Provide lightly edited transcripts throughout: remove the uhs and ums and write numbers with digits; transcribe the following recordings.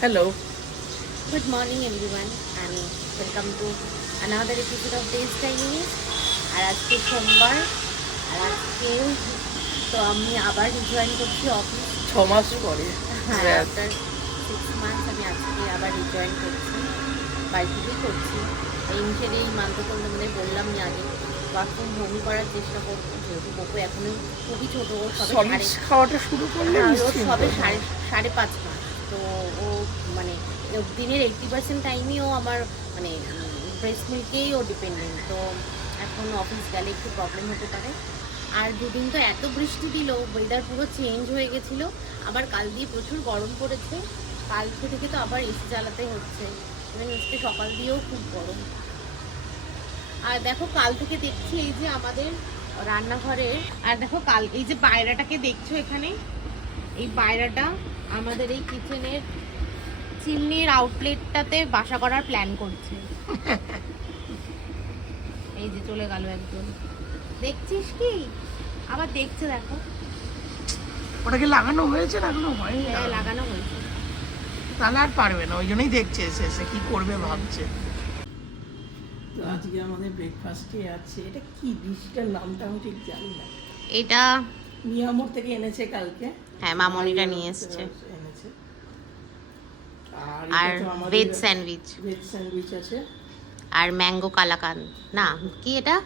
Hello. Good morning everyone and welcome to another episode of Days Chinese. আর আজকে সোমবার আর আজকে তো আমি আবার রিজয়েন করছি অফিস 6 মাস পরে। হ্যাঁ, আফটার 6 মান্থস আমি আজকে আবার রিজয়েন করছি, বাড়ি থেকেই করছি। ইনিশিয়ালি এই মান্থে তো মানে বললাম আমি আগে ওয়ার্ক ফ্রম হোমই করার চেষ্টা করবো, যেহেতু বকু এখনো খুবই ছোটো, ও সবে খাওয়াটা শুরু করলে সবে সাড়ে 5 মাস। তো ও মানে দিনের 80% টাইমই ও আমার মানে ব্রেস্ট মিল্কেই ও ডিপেন্ডেন্ট। তো এখন অফিস গেলে একটু প্রবলেম হতে পারে। আর দুদিন তো এত বৃষ্টি দিল, ওয়েদার পুরো চেঞ্জ হয়ে গেছিলো। আবার কাল দিয়ে প্রচুর গরম পড়েছে, কালকে থেকে তো আবার এসি চালাতে হচ্ছে, এবং আজকে সকাল দিয়েও খুব গরম। আর দেখো কাল থেকে দেখছি এই যে আমাদের রান্নাঘরে, আর দেখো কাল এই যে পায়রাটাকে দেখছো এখানে, এই পায়রাটা আমাদের এই কিচেনের চিমনির আউটলেটটাতে বাসা করার প্ল্যান করছে। এই যে চলে গেল একজন, দেখছিস কি? আবার দেখছে, দেখো ওটাকে লাগানো হয়েছে না, এখনো হয়নি। হ্যাঁ, লাগানো হয়েছে। তাহলে আর পারবে না, ওই জন্যই দেখছে এসে কি করবে ভাবছে। তো আজকে আমাদের ব্রেকফাস্টে আছে, এটা কি ডিশটার নামটা আমি ঠিক জানি না। এটা মিয়ামোর থেকে এনেছে কালকে। হ্যাঁ, মামনিটা নিয়ে এসেছে। আর ভেজ স্যান্ডউইচ আছে, আর ম্যাঙ্গো কালাকান, না কি এটা,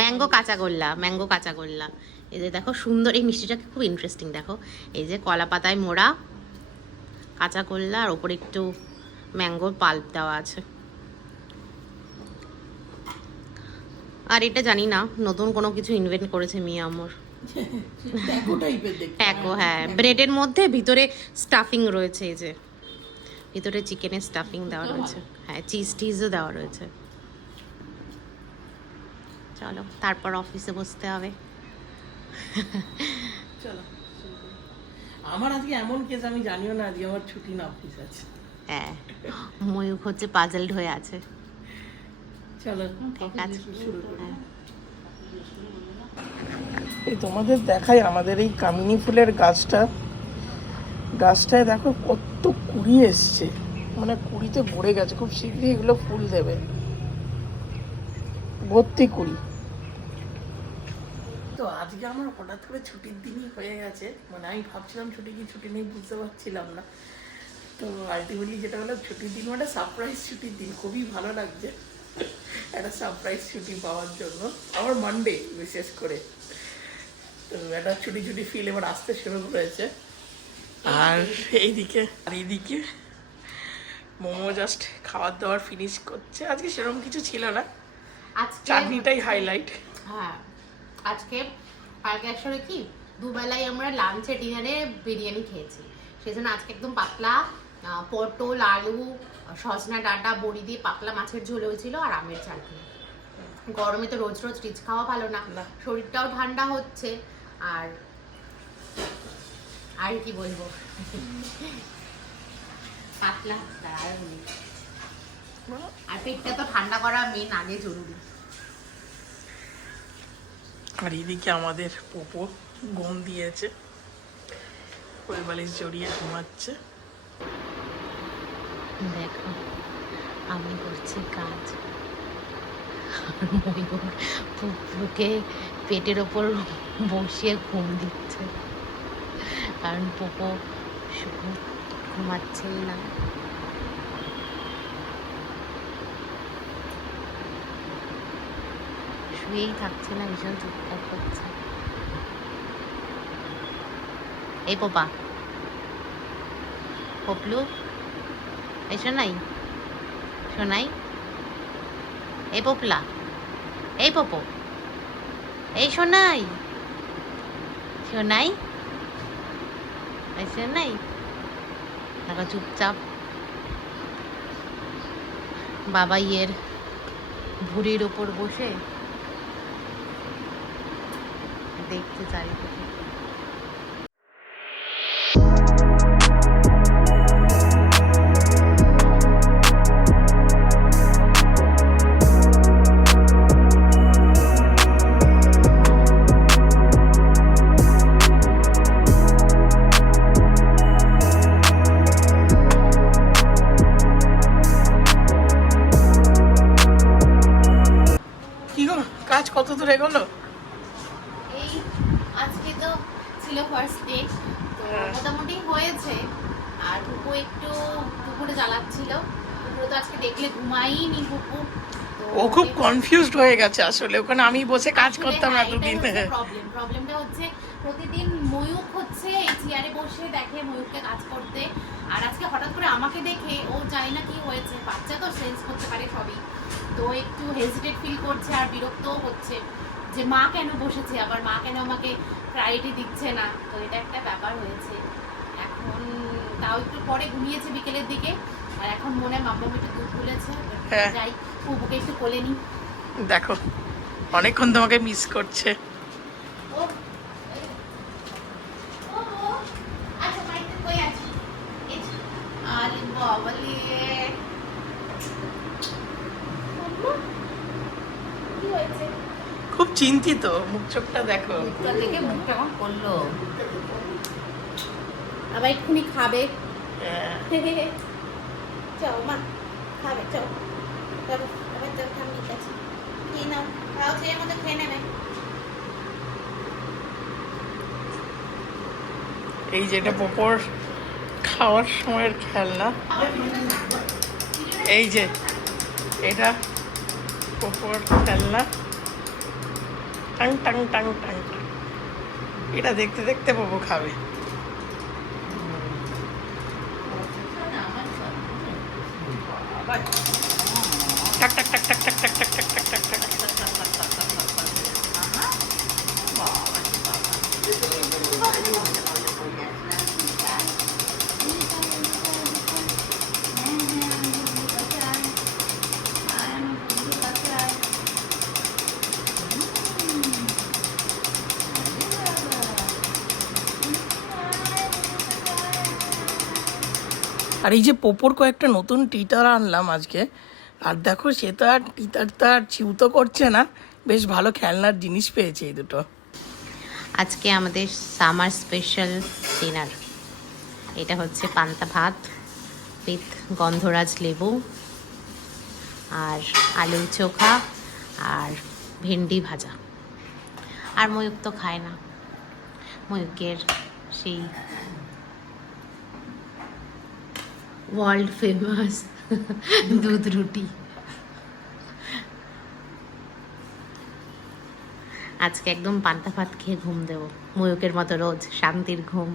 ম্যাঙ্গো কাঁচাগোল্লা। এই যে দেখো সুন্দর, এই মিষ্টিটা খুব ইন্টারেস্টিং। দেখো এই যে কলা পাতায় মোড়া কাঁচাগোল্লা, আর ওপরে একটু ম্যাঙ্গোর পাল্প দেওয়া আছে। আর এটা জানি না, নতুন কোনো কিছু ইনভেন্ট করেছে মিয়ামোর। ট্যাকো, হ্যাঁ, ব্রেডের মধ্যে ভিতরে স্টাফিং রয়েছে, এই যে ভিতরে চিকেনের স্টাফিং দেওয়া রয়েছে, হ্যাঁ, চিজও দেওয়া রয়েছে। চলো তারপর অফিসে বসতে হবে। চলো, আমার আজকে এমন কেস আমি জানিও না আজকে আমার ছুটি না, অফিস আছে। হ্যাঁ, ময়ূখ হচ্ছে পাজলড হয়ে আছে। চলো ঠিক আছে, শুরু করি। এই তোমাদের দেখাই আমাদের এই কামিনী ফুলের গাছটায় দেখো কত কুড়ি এসছে, মানে কুড়িতে ভরে গেছে। খুব শীঘ্রই এগুলো ফুল দেবে, ভর্তি কুড়ি। তো আজকে আমার হঠাৎ করে ছুটির দিনই হয়ে গেছে, মানে আমি ভাবছিলাম ছুটি নেই, বুঝতে পারছিলাম না। তো আলটিমেটলি যেটা হলো, ছুটির দিন মানে সারপ্রাইজ ছুটির দিন। খুবই ভালো লাগছে একটা সারপ্রাইজ ছুটি পাওয়ার জন্য, আমার মানডে বিশেষ করে। তো একটা ছুটি ফিল এবার আসতে শুরু করেছে। আর এইদিকে মোমো জাস্ট খাওয়ার দাওয়ার ফিনিশ করছে। আজকে সেরকম কিছু ছিল না, চাটনিটাই হাইলাইট। হ্যাঁ, আজকে কালকে আসলে কি দুবেলায় আমরা লাঞ্চে ডিনারে বিরিয়ানি খেয়েছি, সেজন্য আজকে একদম পাতলা পটল আলু সজনা ডাঁটা বড়ি দিয়ে পাতলা মাছের ঝোল হয়েছিল, আর আমের চাটনি। গরমে তো রোজ রিচ খাওয়া ভালো না, শরীরটাও ঠান্ডা হচ্ছে। আর কি বলবো, পাতলা আর পেটটা তো ঠান্ডা করা মেন আগে জরুরি। আর এদিকে আমাদের পোপো ঘুম দিয়েছে, কোল বালিশ জড়িয়ে ঘুমাচ্ছে। দেখো আমি করছি কাজ, ময়ূর পুপলুকে পেটের ওপর বসিয়ে ঘুম দিচ্ছে, কারণ পোপো ঘুমাচ্ছেই না। শুয়েই থাকছে না, ভীষণ চুপচাপ করছে। এই পপলু, এই শোনাই, এই পপলা, এই পপো, এই শোনাই, দেখো চুপচাপ বাবাইয়ের ভুঁড়ির ওপর বসে দেখতে চারিদিকে। দূর এগোলো? এই আজকে তো ছিল ফার্স্ট ডে, তো হ্যাঁ। মোটামুটি হয়েছে। আর পুপু একটু পুকুরে জ্বালাচ্ছিল। পুকুরে তো আজকে দেখলে ঘুমাইনি পুপু। তো ও খুব কনফিউজড হয়ে গেছে আসলে, ওখানে আমি বসে কাজ আসলে করতাম হ্যাঁ, এতদিন। এটাই হচ্ছে প্রবলেমটা হচ্ছে প্রতিদিন ময়ূক হচ্ছে এই চেয়ারে বসে দেখে ময়ূককে কাজ করতে, আর আজকে হঠাৎ করে আমাকে দেখে ও জানি না কি হয়েছে, বাচ্চা তো সেন্স করতে পারে সবই, তো একটু হেজিটেট ফিল করছে আর বিরক্তও হচ্ছে যে মা কেন বসেছে, আবার মা কেন আমাকে প্রায়োরিটি দিচ্ছে না। তো এটা একটা ব্যাপার হয়েছে। এখন তাও একটু পরে ঘুমিয়েছে বিকেলের দিকে, আর এখন মনে হয় মাম্মাম একটু দুধ তুলেছে। হ্যাঁ। যাই পুপুকে একটু কোলে নিই। দেখো অনেকক্ষণ তোমাকে মিস করছে। ও ও আচ্ছা মাইতে কই আছি আলি বাবালি মাম্মা কি হয়েছে? খুব চিন্তিত, মুখ চোখটা দেখো। মুখটা দেখে মুখটা কেমন করলো, আবার এক্ষুনি খাবে। হ্যাঁ। চল মা খাবে, চল চল আবার তোর ঠাম্মির কাছে কি নাও, খাও, সেই মতো খেয়ে নেবে। এই যেটা পোপোর খাওয়ার সময়ের খেলনা, এই যে এটা পোপোর খেলনা, tongue tongue tongue tongue tongue. এটা দেখতে দেখতে পোপো খাবে। টাক টাক টাক টাক টাক টাক টাক টাক টাক টাক টাক। আর এই যে পোপোর কয়েকটা নতুন টিটার আনলাম আজকে, আর দেখো সে তো আর টিটার তো আর চিউতো করছে না, বেশ ভালো খেলনার জিনিস পেয়েছে এই দুটো। আজকে আমাদের সামার স্পেশাল ডিনার, এটা হচ্ছে পান্তা ভাত উইথ গন্ধরাজ লেবু আর আলুর চোখা আর ভেন্ডি ভাজা। আর ময়ূক তো খায় না, ময়ূকের সেই ওয়ার্ল্ড ফেমাস দুধ রুটি। আজকে একদম পান্তা ভাত খেয়ে ঘুম দেবো, ময়ূকের মতো রোজ শান্তির ঘুম।